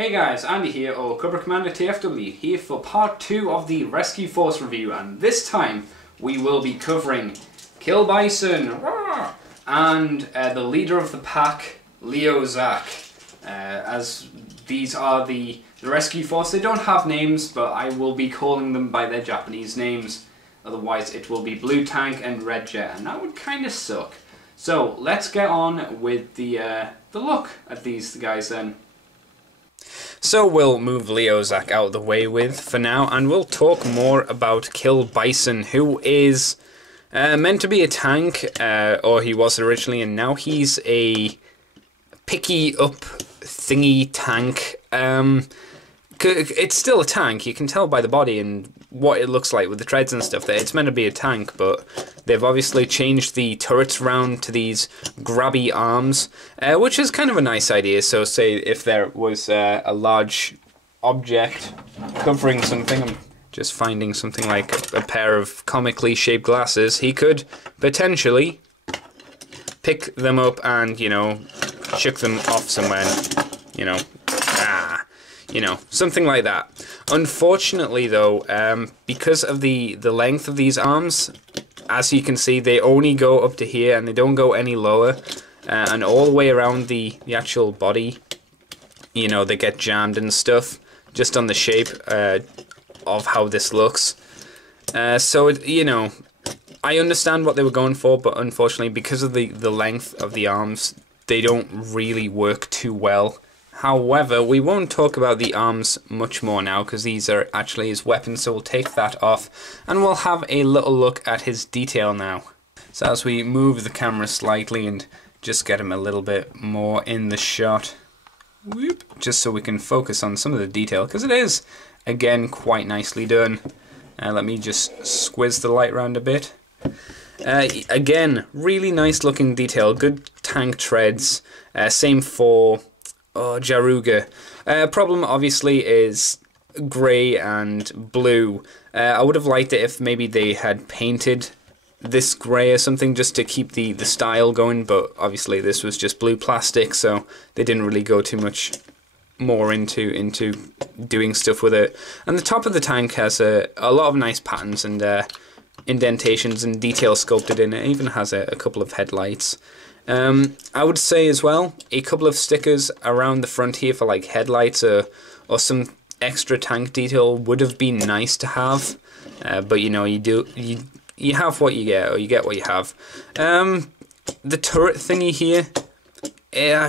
Hey guys, Andy here, or Cobra Commander TFW, here for part 2 of the Rescue Force review, and this time we will be covering Kill Bison and the leader of the pack, Leo Zack. As these are the Rescue Force, they don't have names, but I will be calling them by their Japanese names. Otherwise it will be Blue Tank and Red Jet, and that would kind of suck. So let's get on with the look at these guys then. So we'll move Leo Zack out of the way for now, and we'll talk more about Kill Bison, who is meant to be a tank, or he was originally, and now he's a picky up thingy tank. It's still a tank, you can tell by the body and what it looks like with the treads and stuff that it's meant to be a tank, but they've obviously changed the turrets round to these grabby arms, which is kind of a nice idea. So say if there was a large object covering something, I'm just finding something like a pair of comically shaped glasses, he could potentially pick them up and, you know, chuck them off somewhere, something like that. Unfortunately though, because of the length of these arms, as you can see, they only go up to here and they don't go any lower, and all the way around the actual body, you know, they get jammed and stuff just on the shape of how this looks. So you know, I understand what they were going for, but unfortunately because of the length of the arms, they don't really work too well. However, we won't talk about the arms much more now because these are actually his weapons, so we'll take that off and we'll have a little look at his detail now. So as we move the camera slightly and just get him a little bit more in the shot, whoop, just so we can focus on some of the detail, because it is, again, quite nicely done. Let me just squiz the light around a bit. Again, really nice looking detail, good tank treads, same for Jaruga. Problem obviously is grey and blue. I would have liked it if maybe they had painted this grey or something just to keep the style going, but obviously this was just blue plastic, so they didn't really go too much more into doing stuff with it. And the top of the tank has a lot of nice patterns and indentations and detail sculpted in it. It even has a couple of headlights. I would say as well, a couple of stickers around the front here for like headlights or some extra tank detail would have been nice to have, but you know, you have what you get, or you get what you have. The turret thingy here,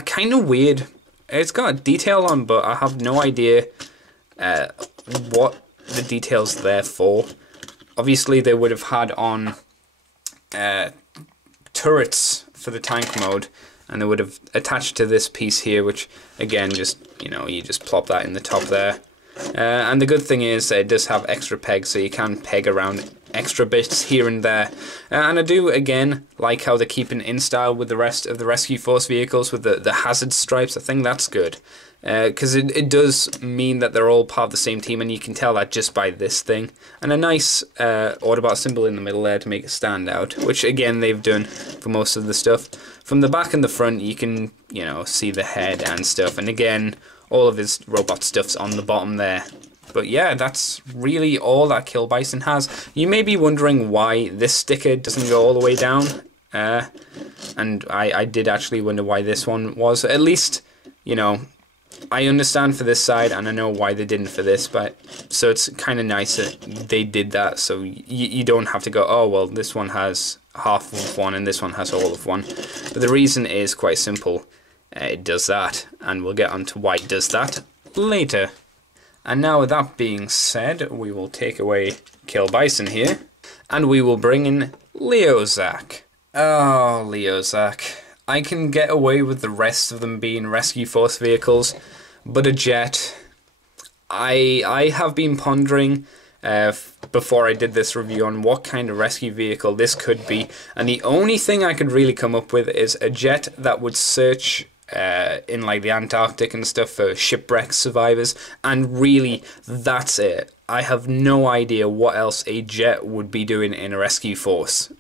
kind of weird. It's got a detail on, but I have no idea what the detail's there for. Obviously they would have had on turrets for the tank mode, and they would have attached to this piece here, which again, just, you know, you just plop that in the top there. And the good thing is it does have extra pegs, so you can peg around extra bits here and there. And I do again like how they're keeping in style with the rest of the Rescue Force vehicles with the hazard stripes. I think that's good, because it does mean that they're all part of the same team, and you can tell that just by this thing. And a nice Autobot symbol in the middle there to make it stand out, which again they've done for most of the stuff. From the back and the front you can, you know, see the head and stuff, and again all of his robot stuff's on the bottom there. But yeah, that's really all that Kill Bison has. You may be wondering why this sticker doesn't go all the way down, and I did actually wonder why this one was. At least, you know, I understand for this side, and I know why they didn't for this, but so it's kind of nice that they did that, so you don't have to go, oh well, this one has half of one and this one has all of one. But the reason is quite simple. It does that, and we'll get onto why it does that later. And now with that being said, we will take away Kill Bison here, and we will bring in Leo Zack. Oh, Leo Zack. I can get away with the rest of them being Rescue Force vehicles, but a jet, I have been pondering before I did this review on what kind of rescue vehicle this could be, and the only thing I could really come up with is a jet that would search in like the Antarctic and stuff for shipwreck survivors, and really that's it. I have no idea what else a jet would be doing in a rescue force.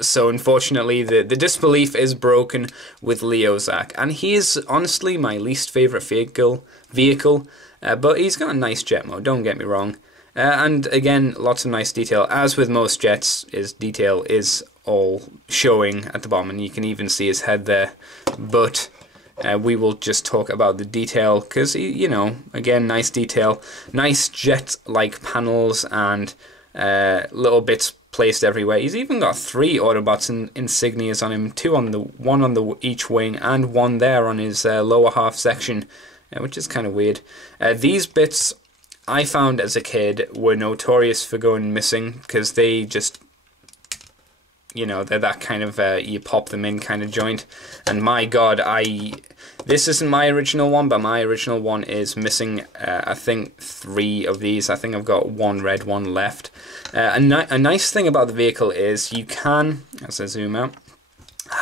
so unfortunately the disbelief is broken with Leozak, and he is honestly my least favourite vehicle, but he's got a nice jet mode, don't get me wrong. And again, lots of nice detail. As with most jets, his detail is all showing at the bottom, and you can even see his head there. But we will just talk about the detail, because, you know, again, nice detail. Nice jet-like panels and little bits placed everywhere. He's even got 3 Autobots and insignias on him, one on each wing, and one there on his lower half section, which is kind of weird. These bits, I found as a kid, were notorious for going missing, because they just, you know, they're that kind of you pop them in kind of joint. And my god, this isn't my original one, but my original one is missing I think 3 of these. I think I've got 1 red, 1 left. A nice thing about the vehicle is you can, as I zoom out,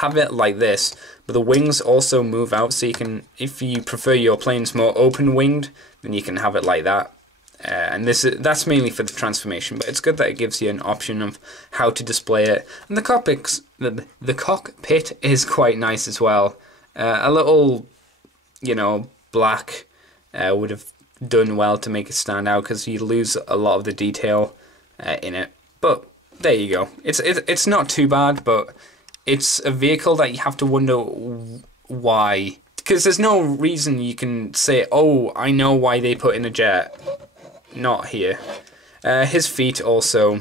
have it like this, but the wings also move out, so you can, if you prefer your planes more open winged, then you can have it like that. And that's mainly for the transformation, but it's good that it gives you an option of how to display it. And the cockpit is quite nice as well. A little, you know, black would have done well to make it stand out, because you lose a lot of the detail in it. But there you go. It's not too bad, but it's a vehicle that you have to wonder why. Because there's no reason you can say, oh, I know why they put in a jet. Not here. His feet also,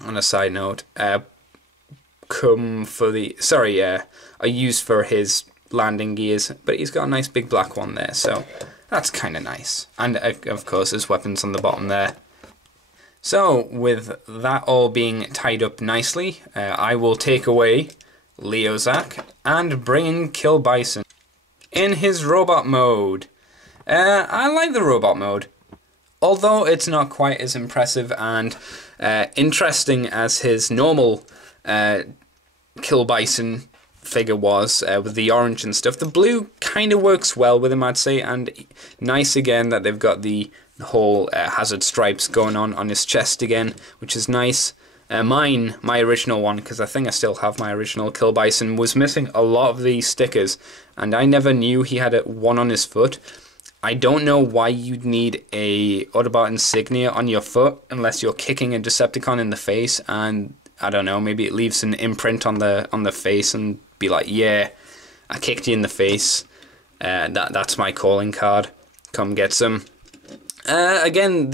on a side note, are used for his landing gears, but he's got a nice big black one there, so that's kind of nice. And of course his weapons on the bottom there. So with that all being tied up nicely, I will take away Leozak and bring in Kill Bison in his robot mode. I like the robot mode. Although it's not quite as impressive and interesting as his normal Kill Bison figure was, with the orange and stuff, the blue kind of works well with him, I'd say, and nice again that they've got the whole hazard stripes going on his chest again, which is nice. My original one, because I think I still have my original Kill Bison, was missing a lot of these stickers, and I never knew he had one on his foot. I don't know why you'd need a Autobot insignia on your foot unless you're kicking a Decepticon in the face, and I don't know, maybe it leaves an imprint on the face and be like, yeah, I kicked you in the face. That's my calling card. Come get some. Again,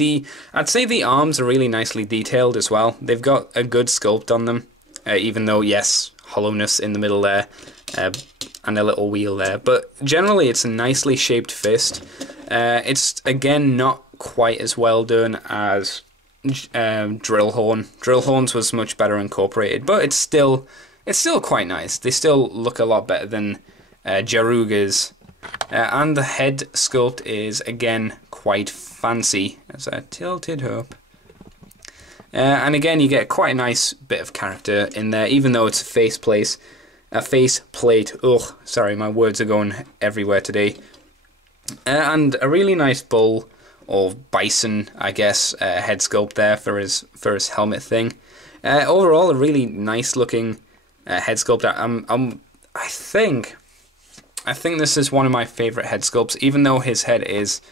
I'd say the arms are really nicely detailed as well. They've got a good sculpt on them, even though, yes, hollowness in the middle there. And a little wheel there, but generally it's a nicely shaped fist. It's again not quite as well done as Drillhorn. Drillhorn's was much better incorporated, but it's still quite nice. They still look a lot better than Jaruga's. And the head sculpt is again quite fancy, as I tilted up. And again, you get quite a nice bit of character in there, even though it's a faceplate. Ugh, sorry, my words are going everywhere today. And a really nice bull, or bison, I guess, head sculpt there for his helmet thing. Overall, a really nice looking head sculpt. I think this is one of my favorite head sculpts, even though his head is,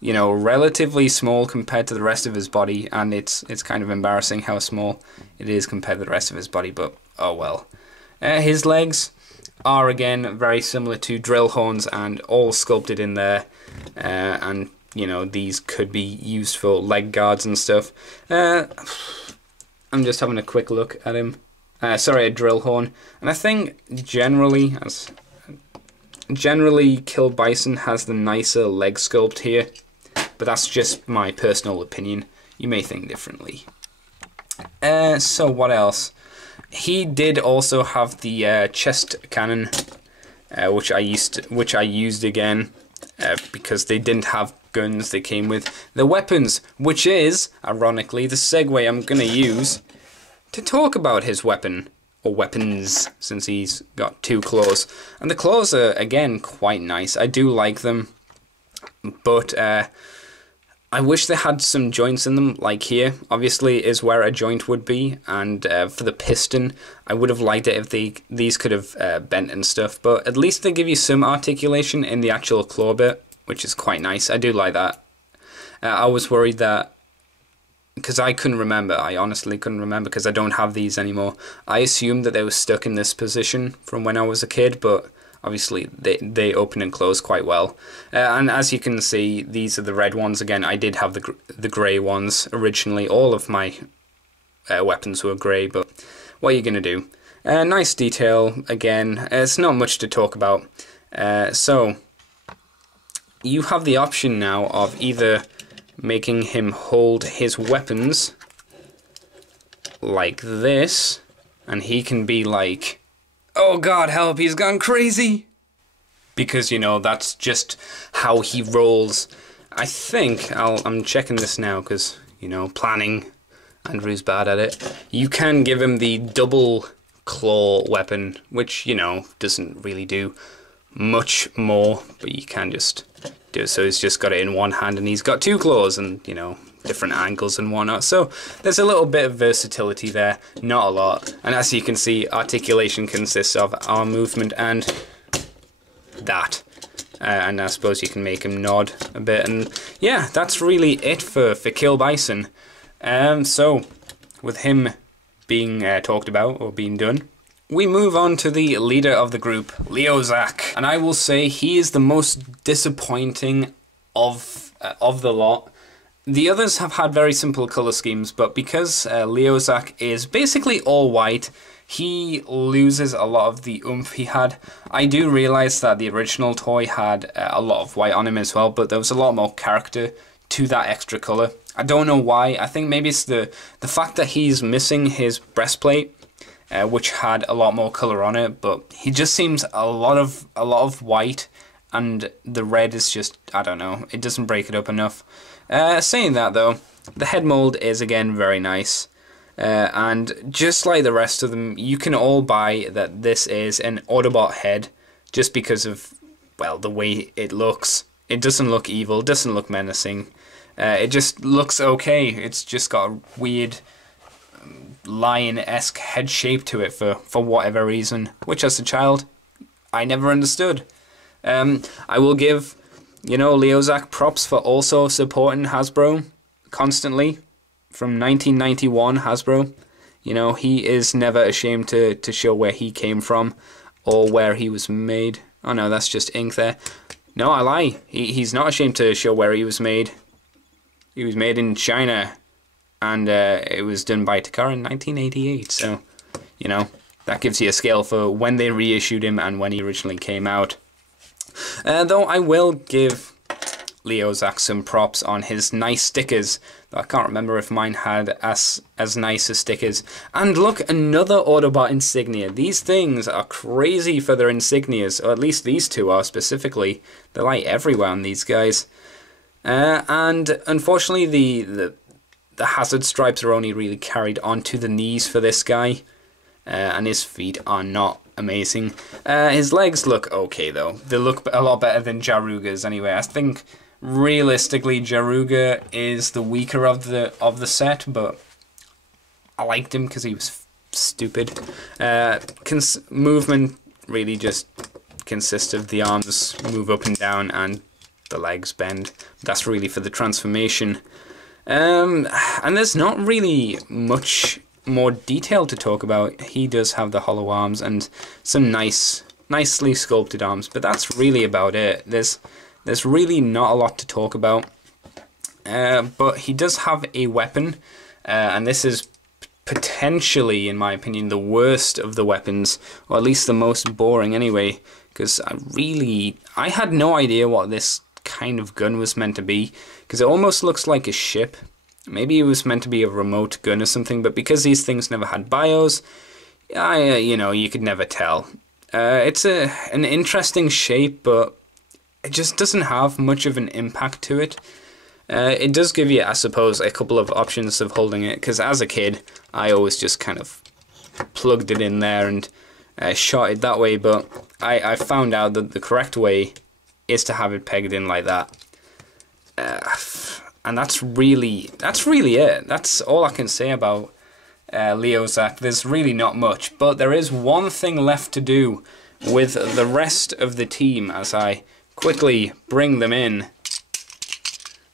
you know, relatively small compared to the rest of his body, and it's kind of embarrassing how small it is compared to the rest of his body, but oh well. His legs are again very similar to Drillhorn's and all sculpted in there, and you know, these could be used for leg guards and stuff. I'm just having a quick look at him. Sorry, at Drillhorn, and I think generally Kill Bison has the nicer leg sculpt here, but that's just my personal opinion. You may think differently. So what else? He did also have the chest cannon, which I used again, because they didn't have guns. They came with the weapons, which is ironically the segue I'm gonna use to talk about his weapon, or weapons, since he's got 2 claws. And the claws are again quite nice. I do like them, but I wish they had some joints in them, like here, obviously is where a joint would be, and for the piston, I would have liked it if these could have bent and stuff, but at least they give you some articulation in the actual claw bit, which is quite nice. I do like that. I was worried that, because I couldn't remember, I honestly couldn't remember because I don't have these anymore. I assumed that they were stuck in this position from when I was a kid, but obviously they open and close quite well. And as you can see, these are the red ones. Again, I did have the grey ones originally. All of my weapons were grey, but what are you going to do? Nice detail, again. It's not much to talk about. So, you have the option now of either making him hold his weapons like this, and he can be like, oh god, help, he's gone crazy! Because, you know, that's just how he rolls. I think, I'm checking this now because, you know, planning, Andrew's bad at it. You can give him the double claw weapon, which, you know, doesn't really do much more, but you can just do it. So he's just got it in one hand and he's got two claws and, you know, different angles and whatnot. So there's a little bit of versatility there, not a lot. And as you can see, articulation consists of arm movement and that. And I suppose you can make him nod a bit. And yeah, that's really it for Kill Bison. So with him being talked about or being done, we move on to the leader of the group, Leozak. And I will say he is the most disappointing of the lot. The others have had very simple colour schemes, but because Leozak is basically all white, he loses a lot of the oomph he had. I do realise that the original toy had a lot of white on him as well, but there was a lot more character to that extra colour. I don't know why. I think maybe it's the fact that he's missing his breastplate, which had a lot more colour on it, but he just seems a lot of white, and the red is just, I don't know, it doesn't break it up enough. Saying that though, the head mold is again very nice, and just like the rest of them, you can all buy that this is an Autobot head just because of, well, the way it looks. It doesn't look evil, doesn't look menacing, it just looks okay. It's just got a weird lion-esque head shape to it for whatever reason, which as a child I never understood. I will give, you know, Leozak props for also supporting Hasbro constantly. From 1991, Hasbro, you know, he is never ashamed to show where he came from or where he was made. Oh no, that's just ink there. No, I lie. He's not ashamed to show where he was made. He was made in China, and it was done by Takara in 1988. So, you know, that gives you a scale for when they reissued him and when he originally came out. Though I will give Leozak some props on his nice stickers. I can't remember if mine had as nice as stickers. And look, another Autobot insignia. These things are crazy for their insignias, or at least these two are specifically. They're like everywhere on these guys. And unfortunately the hazard stripes are only really carried onto the knees for this guy. And his feet are not amazing. His legs look okay though. They look a lot better than Jaruga's anyway. I think realistically Jaruga is the weaker of the set, but I liked him because he was stupid. Movement really just consists of the arms move up and down and the legs bend. That's really for the transformation. And there's not really much more detail to talk about. He does have the hollow arms and some nicely sculpted arms, but that's really about it. There's really not a lot to talk about. But he does have a weapon, and this is potentially, in my opinion, the worst of the weapons, or at least the most boring anyway, because I had no idea what this kind of gun was meant to be, because it almost looks like a ship. Maybe it was meant to be a remote gun or something, but because these things never had bios, you know, you could never tell. It's an interesting shape, but it just doesn't have much of an impact to it. It does give you, I suppose, a couple of options of holding it, because as a kid, I always just kind of plugged it in there and shot it that way, but I found out that the correct way is to have it pegged in like that. And that's really it. That's all I can say about Leo Zack. There's really not much, but there is one thing left to do with the rest of the team as I quickly bring them in.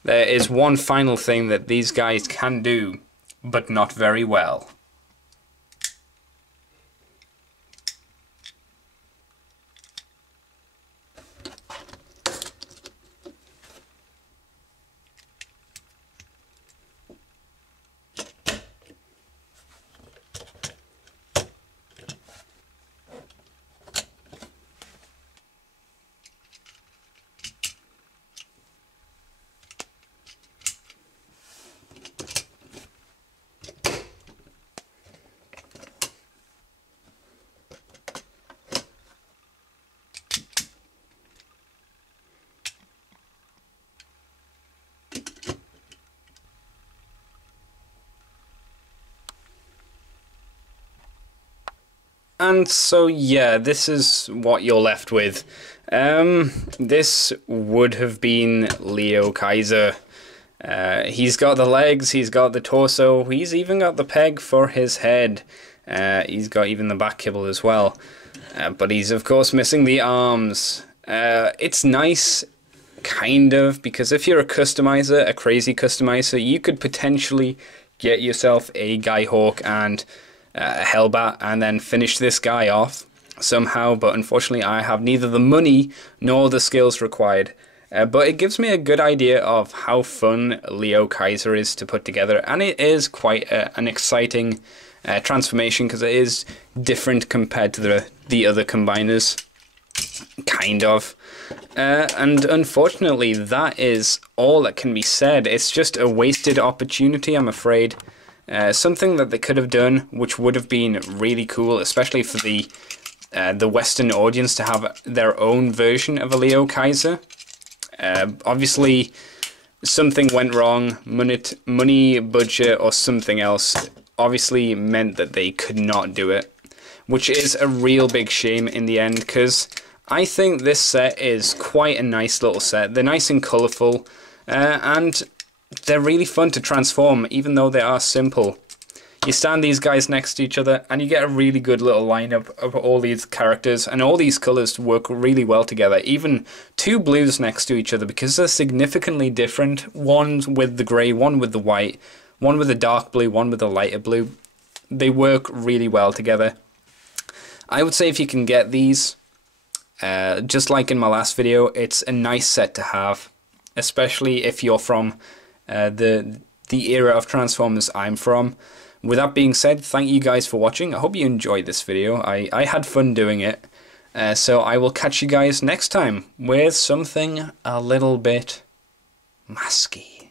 There is one final thing that these guys can do, but not very well. And so yeah, this is what you're left with. This would have been Leo Kaiser. He's got the legs, he's got the torso, he's even got the peg for his head. He's got even the back kibble as well. But he's of course missing the arms. It's nice, kind of, because if you're a customizer, a crazy customizer, you could potentially get yourself a Guy Hawk and a Hellbat and then finish this guy off somehow, but unfortunately I have neither the money nor the skills required. But it gives me a good idea of how fun Leo Kaiser is to put together, and it is quite an exciting transformation because it is different compared to the other combiners, kind of. And unfortunately that is all that can be said. It's just a wasted opportunity, I'm afraid. Something that they could have done, which would have been really cool, especially for the Western audience to have their own version of a Leo Kaiser. Obviously, something went wrong, money, budget, or something else obviously meant that they could not do it, which is a real big shame in the end, because I think this set is quite a nice little set. They're nice and colourful, and they're really fun to transform, even though they are simple. You stand these guys next to each other and you get a really good little lineup of all these characters, and all these colours work really well together. Even two blues next to each other, because they're significantly different. One with the grey, one with the white, one with the dark blue, one with the lighter blue. They work really well together. I would say if you can get these, just like in my last video, it's a nice set to have, especially if you're from the era of Transformers I'm from. With that being said, thank you guys for watching. I hope you enjoyed this video. I had fun doing it. So I will catch you guys next time with something a little bit masky.